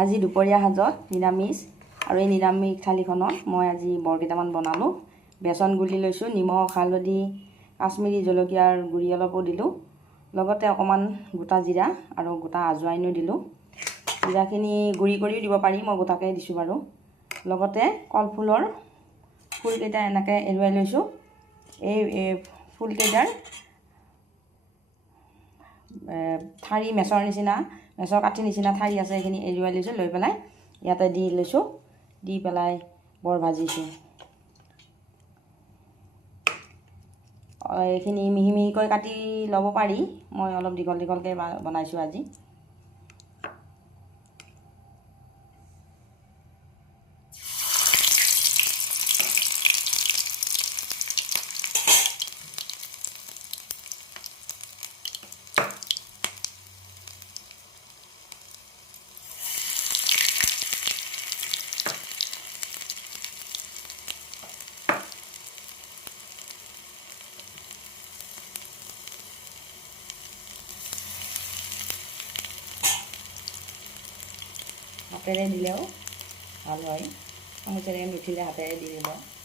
আজি দুপৰীয়া সাজত নিৰামিষ আৰু এই নিৰামিষ থালিখনত মই আজি বৰ কেইটামান বনালোঁ। বেচন গুলি লৈছোঁ, নিমখ হালধি কাশ্মীৰী জলকীয়াৰ গুড়ি অলপো দিলোঁ, লগতে অকণমান গোটা জিৰা আৰু গোটা আজৱাইনো দিলোঁ। জিৰাখিনি গুড়ি কৰিও দিব পাৰি, মই গোটাকৈ দিছোঁ বাৰু। লগতে কলফুলৰ ফুলকেইটা এনেকৈ এৰুৱাই লৈছোঁ। এই ফুলকেইটাৰ ঠাৰি মেচৰ কাঠিৰ নিচিনা ঠাৰি আছে, সেইখিনি এৰুৱাই লৈছোঁ। লৈ পেলাই ইয়াতে দি লৈছোঁ, দি পেলাই বৰ ভাজিছোঁ। এইখিনি মিহি মিহিকৈ কাটি ল'ব পাৰি, মই অলপ দীঘল দীঘলকৈ বনাইছোঁ আজি। হাতেৰে দিলেও ভাল হয়, চামুচেৰে নুঠিলে হাতেৰে দি দিব।